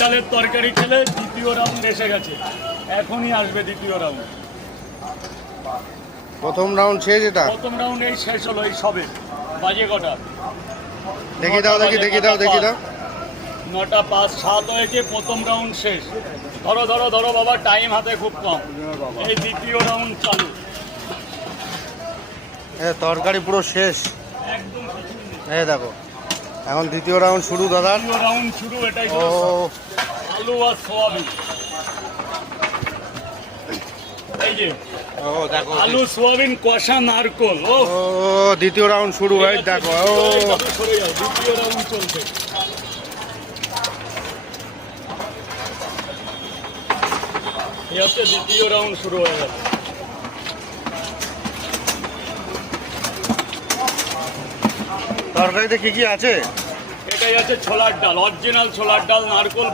ডালের তরকারি খেলে দ্বিতীয় রাউন্ড এসে গেছে, এখনই আসবে দ্বিতীয় রাউন্ড। প্রথম রাউন্ড শেষ, এটা প্রথম রাউন্ড এই শেষ হলো, এই সবে বাজে কটা? দেখি দাও 9:05 হয়েছে, প্রথম রাউন্ড শেষ। ধরো ধরো ধরো বাবা, টাইম হাতে খুব কম। এই দ্বিতীয় রাউন্ড চালু, তরকারি পুরো শেষ। একদম দেখো এখন দ্বিতীয় রাউন্ড শুরু দাদা। দ্বিতীয় রাউন্ড শুরু। এটাই ও আলু আর সোয়াবিন। এই যে দেখো আলু সোয়াবিন কষা নারকোল। ও দ্বিতীয় রাউন্ড শুরু হয়, দেখো সরে যাও, দ্বিতীয় রাউন্ড চলছে। এই হচ্ছে দ্বিতীয় রাউন্ড শুরু হয়ে গেছে। তরকারিতে কি কি আছে? এটাই আছে ছোলার ডাল, অরিজিনাল ছোলার ডাল, নারকোল।